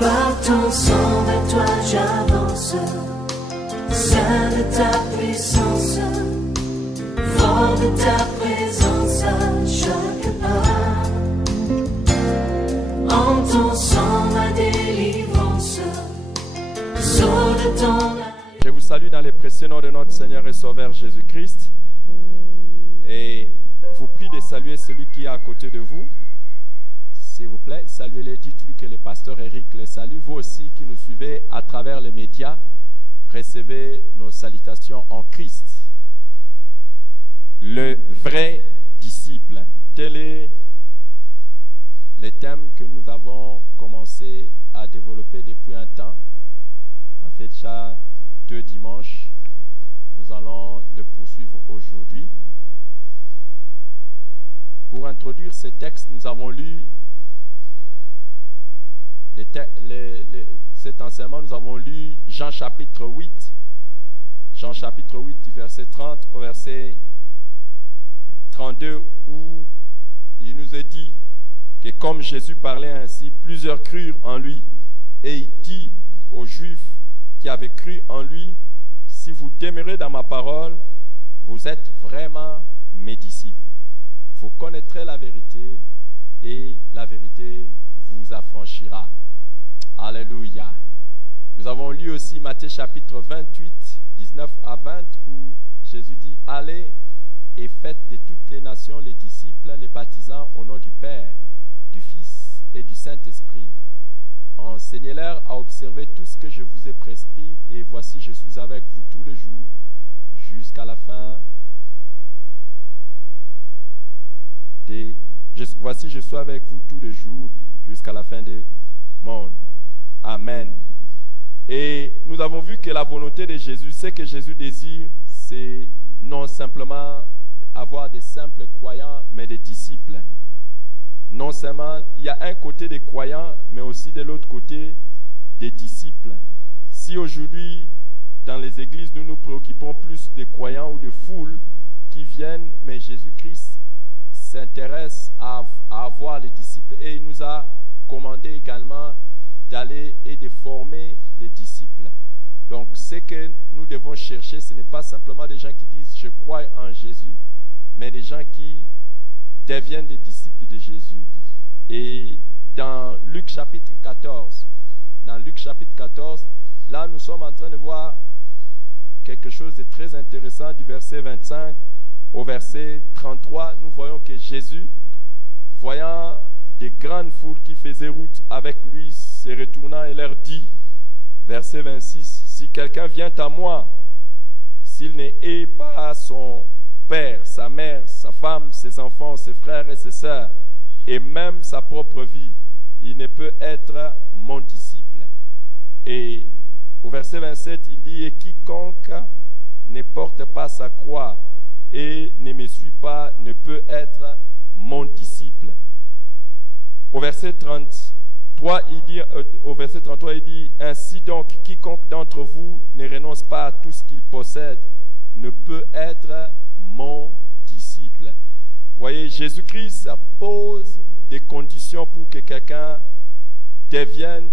Par ton sang, vers toi j'avance, saint de ta puissance, fort de ta présence à chaque pas. En ton sang, ma délivrance, saut de ton âme. Je vous salue dans les précieux noms de notre Seigneur et Sauveur Jésus-Christ. Et vous prie de saluer celui qui est à côté de vous. S'il vous plaît, saluez-les, dites-lui que le pasteur Eric les salue. Vous aussi qui nous suivez à travers les médias, recevez nos salutations en Christ. Le vrai disciple. Tel est le thème que nous avons commencé à développer depuis un temps. Ça fait déjà 2 dimanches. Nous allons le poursuivre aujourd'hui. Pour introduire ce texte, nous avons lu cet enseignement, nous avons lu Jean chapitre 8. Jean chapitre 8 du verset 30 au verset 32 où il nous est dit que comme Jésus parlait ainsi, plusieurs crurent en lui. Et il dit aux Juifs qui avaient cru en lui, si vous demeurez dans ma parole, vous êtes vraiment mes disciples. Vous connaîtrez la vérité et la vérité vous affranchira. Alléluia. Nous avons lu aussi Matthieu chapitre 28, 19 à 20, où Jésus dit, allez et faites de toutes les nations les disciples, les baptisant au nom du Père, du Fils et du Saint-Esprit. Enseignez-leur à observer tout ce que je vous ai prescrit, et voici je suis avec vous tous les jours jusqu'à la fin voici je suis avec vous tous les jours jusqu'à la fin du monde. Amen. Et nous avons vu que la volonté de Jésus, ce que Jésus désire, c'est non simplement avoir des simples croyants, mais des disciples. Non seulement, il y a un côté des croyants, mais aussi de l'autre côté des disciples. Si aujourd'hui, dans les églises, nous nous préoccupons plus des croyants ou des foules qui viennent, mais Jésus-Christ s'intéresse à avoir les disciples, et il nous a commandé également d'aller et de former des disciples. Donc ce que nous devons chercher, ce n'est pas simplement des gens qui disent je crois en Jésus, mais des gens qui deviennent des disciples de Jésus. Et dans Luc chapitre 14, là nous sommes en train de voir quelque chose de très intéressant. Du verset 25 au verset 33, nous voyons que Jésus, voyant des grandes foules qui faisaient route avec lui, se retournant et leur dit, verset 26, si quelqu'un vient à moi, s'il ne hait pas son père, sa mère, sa femme, ses enfants, ses frères et ses sœurs, et même sa propre vie, il ne peut être mon disciple. Et au verset 27, il dit, et quiconque ne porte pas sa croix et ne me suit pas ne peut être mon disciple. Au verset 33, il dit, ainsi donc, quiconque d'entre vous ne renonce pas à tout ce qu'il possède ne peut être mon disciple. Vous voyez, Jésus-Christ pose des conditions pour que quelqu'un devienne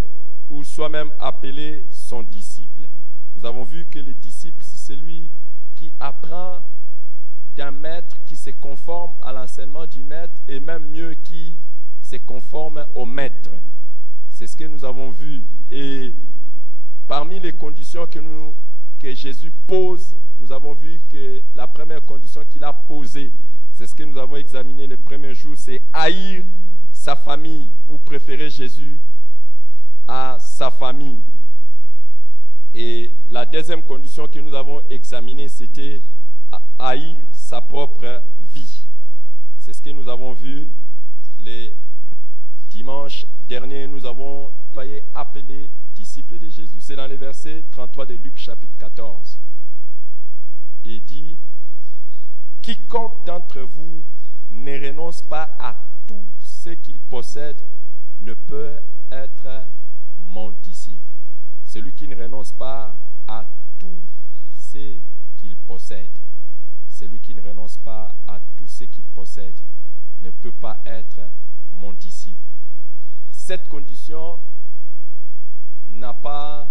ou soit même appelé son disciple. Nous avons vu que le disciple, c'est celui qui apprend d'un maître, qui se conforme à l'enseignement du maître, et même mieux, qui se conforme au maître. C'est ce que nous avons vu. Et parmi les conditions que Jésus pose, nous avons vu que la première condition qu'il a posée, c'est ce que nous avons examiné les premiers jours, c'est haïr sa famille, ou préférer Jésus à sa famille. Et la deuxième condition que nous avons examinée, c'était haïr sa propre vie. C'est ce que nous avons vu les dimanches derniers. Nous avons appelé disciples de Jésus. C'est dans les versets 33 de Luc chapitre 14. Il dit, quiconque d'entre vous ne renonce pas à tout ce qu'il possède ne peut être mon disciple. Celui qui ne renonce pas à tout ce qu'il possède, celui qui ne renonce pas à tout ce qu'il possède ne peut pas être mon disciple. Cette condition pas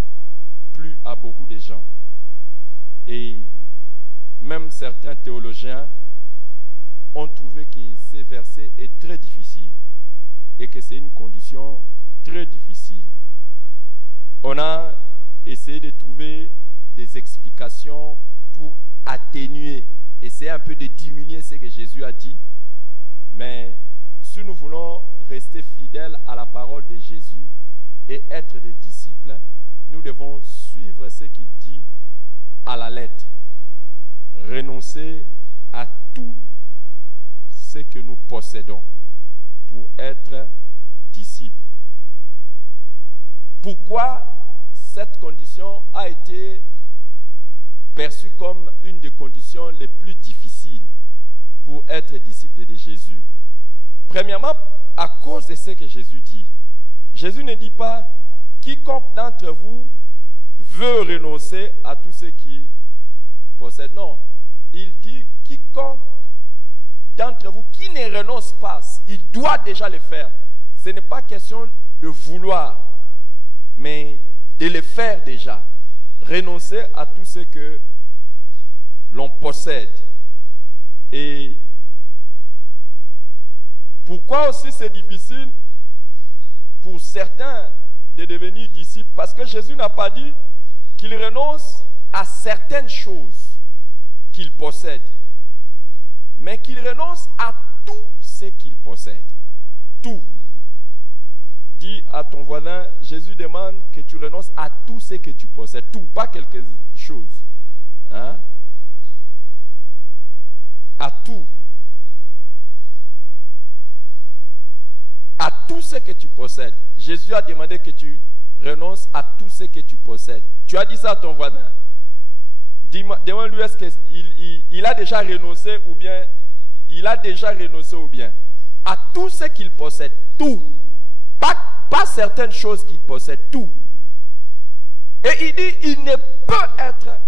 plu à beaucoup de gens. Et même certains théologiens ont trouvé que ces versets est très difficile et que c'est une condition très difficile. On a essayé de trouver des explications pour atténuer, essayer un peu de diminuer ce que Jésus a dit. Mais si nous voulons rester fidèles à la parole de Jésus et être des disciples, nous devons suivre ce qu'il dit à la lettre. Renoncer à tout ce que nous possédons pour être disciples. Pourquoi cette condition a été perçue comme une des conditions les plus difficiles pour être disciple de Jésus? Premièrement, à cause de ce que Jésus dit. Jésus ne dit pas « quiconque d'entre vous veut renoncer à tout ce qu'il possède ». Non, il dit « quiconque d'entre vous qui ne renonce pas, il doit déjà le faire ». Ce n'est pas question de vouloir, mais de le faire déjà. Renoncer à tout ce que l'on possède. Et pourquoi aussi c'est difficile pour certains de devenir disciples? Parce que Jésus n'a pas dit qu'il renonce à certaines choses qu'il possède, mais qu'il renonce à tout ce qu'il possède. Tout. Dis à ton voisin, Jésus demande que tu renonces à tout ce que tu possèdes. Tout, pas quelque chose. Hein? À tout. À tout ce que tu possèdes. Jésus a demandé que tu renonces à tout ce que tu possèdes. Tu as dit ça à ton voisin. Demande-lui, est-ce qu'il a déjà renoncé ou bien il a déjà renoncé ou bien à tout ce qu'il possède. Tout. Pas certaines choses qu'il possède, tout. Et il dit, il ne peut être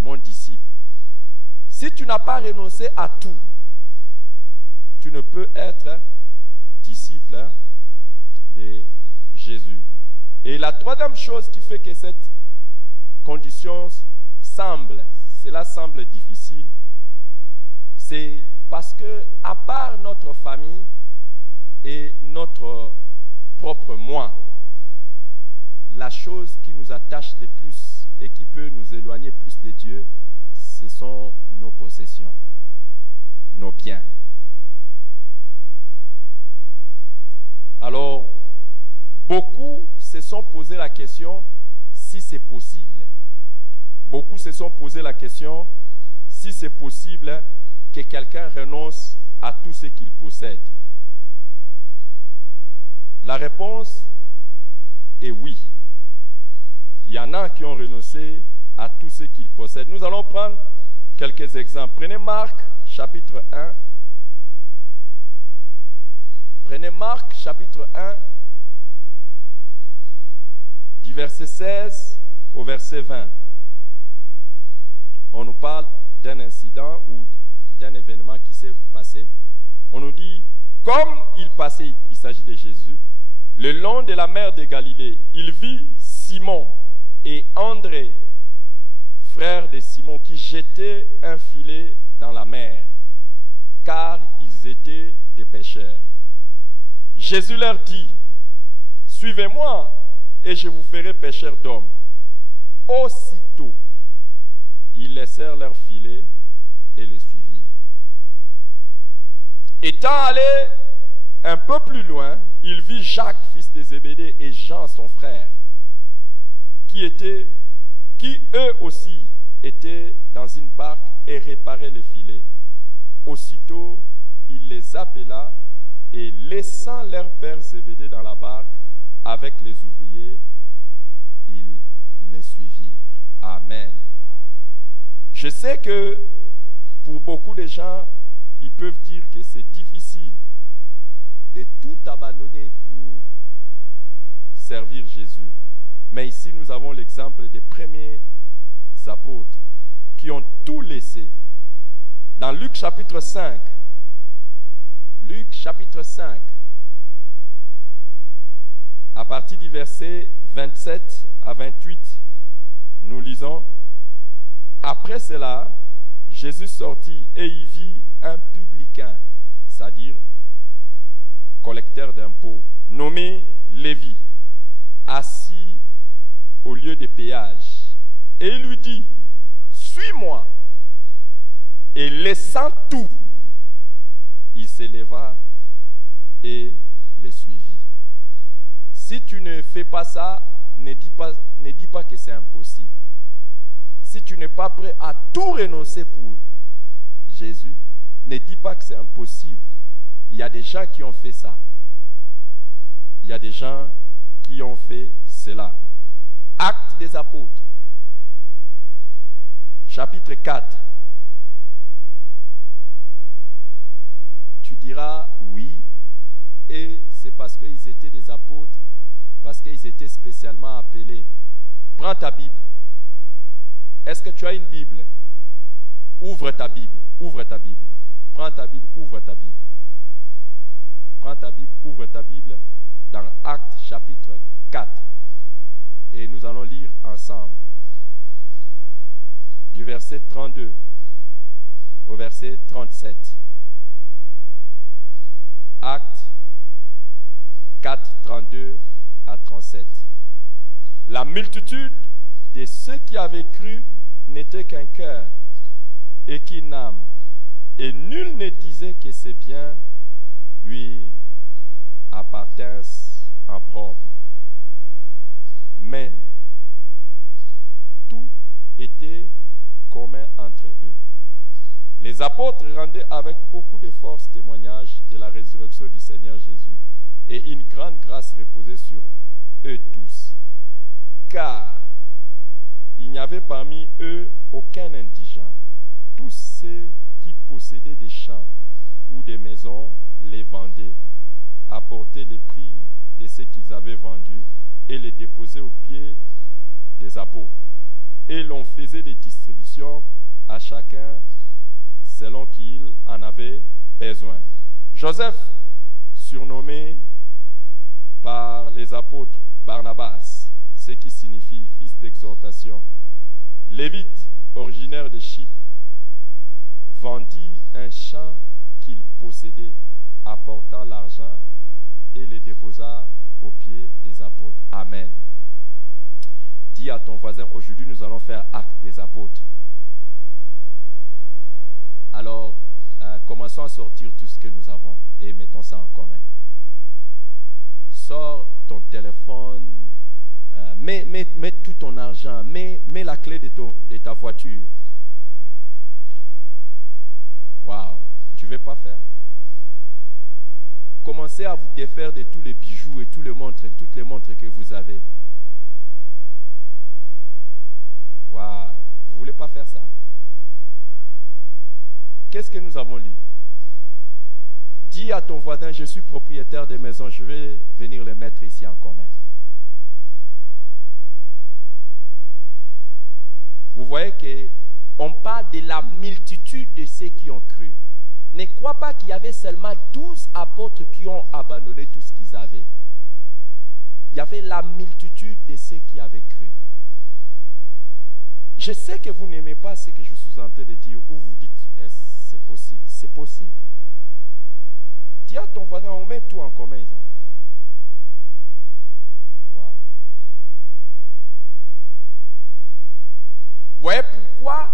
mon disciple. Si tu n'as pas renoncé à tout, tu ne peux être disciple de Jésus. Et la troisième chose qui fait que cette condition cela semble difficile, c'est parce que, à part notre famille et notre propre moi, la chose qui nous attache le plus et qui peut nous éloigner plus de Dieu, ce sont nos possessions, nos biens. Alors, beaucoup se sont posé la question si c'est possible. Beaucoup se sont posé la question si c'est possible que quelqu'un renonce à tout ce qu'il possède. La réponse est oui. Il y en a qui ont renoncé à tout ce qu'ils possèdent. Nous allons prendre quelques exemples. Prenez Marc, chapitre 1. Prenez Marc, chapitre 1, du verset 16 au verset 20. On nous parle d'un incident ou d'un événement qui s'est passé. On nous dit, comme il passait, il s'agit de Jésus, le long de la mer de Galilée, il vit Simon et André, frères de Simon, qui jetaient un filet dans la mer, car ils étaient des pêcheurs. Jésus leur dit, « Suivez-moi, et je vous ferai pêcheurs d'hommes. » Aussitôt, ils laissèrent leur filet et le suivirent. Étant allé un peu plus loin, il vit Jacques, fils de Zébédée, et Jean, son frère, qui eux aussi étaient dans une barque et réparaient les filets. Aussitôt, il les appela et laissant leur père Zébédée dans la barque avec les ouvriers, ils les suivirent. Amen. Je sais que pour beaucoup de gens, ils peuvent dire que c'est difficile de tout abandonner pour servir Jésus. Mais ici, nous avons l'exemple des premiers apôtres qui ont tout laissé. Dans Luc chapitre 5, à partir du verset 27 à 28, nous lisons, « Après cela, Jésus sortit et y vit un publicain, c'est-à-dire collecteur d'impôts, nommé Lévi, assis au lieu de péage. Et il lui dit, « Suis-moi. » Et laissant tout, il s'éleva et le suivit. Si tu ne fais pas ça, ne dis pas que c'est impossible. Si tu n'es pas prêt à tout renoncer pour Jésus, ne dis pas que c'est impossible. Il y a des gens qui ont fait ça. Il y a des gens qui ont fait cela. Actes des apôtres, chapitre 4. Tu diras oui, et c'est parce qu'ils étaient des apôtres, parce qu'ils étaient spécialement appelés. Prends ta Bible. Est-ce que tu as une Bible? Ouvre ta Bible, ouvre ta Bible. Prends ta Bible, ouvre ta Bible. Prends ta Bible, ouvre ta Bible dans Actes chapitre 4. Et nous allons lire ensemble du verset 32 au verset 37. Actes 4, 32 à 37. La multitude de ceux qui avaient cru n'était qu'un cœur et qu'une âme. Et nul ne disait que ses biens lui appartinssent en propre. Mais tout était commun entre eux. Les apôtres rendaient avec beaucoup de force témoignage de la résurrection du Seigneur Jésus, et une grande grâce reposait sur eux tous. Car il n'y avait parmi eux aucun indigent. Tous ceux qui possédaient des champs ou des maisons les vendaient, apportaient les prix de ce qu'ils avaient vendus et les déposaient aux pieds des apôtres. Et l'on faisait des distributions à chacun selon qu'il en avait besoin. Joseph, surnommé par les apôtres Barnabas, ce qui signifie fils d'exhortation. Lévite, originaire de Chypre, vendit un champ qu'il possédait, apportant l'argent et le déposa aux pieds des apôtres. Amen. Dis à ton voisin, aujourd'hui nous allons faire acte des apôtres. Alors, commençons à sortir tout ce que nous avons et mettons ça en commun. Sors ton téléphone, mets tout ton argent, mets la clé de ta voiture. Waouh, tu ne veux pas faire? Commencez à vous défaire de tous les bijoux et toutes les montres que vous avez. Waouh, vous ne voulez pas faire ça? Qu'est-ce que nous avons lu? Dis à ton voisin, je suis propriétaire des maisons, je vais venir les mettre ici en commun. Vous voyez qu'on parle de la multitude de ceux qui ont cru. Ne crois pas qu'il y avait seulement 12 apôtres qui ont abandonné tout ce qu'ils avaient. Il y avait la multitude de ceux qui avaient cru. Je sais que vous n'aimez pas ce que je suis en train de dire, ou vous dites, c'est possible. C'est possible. Dis à ton voisin, on met tout en commun. Wow. Vous voyez pourquoi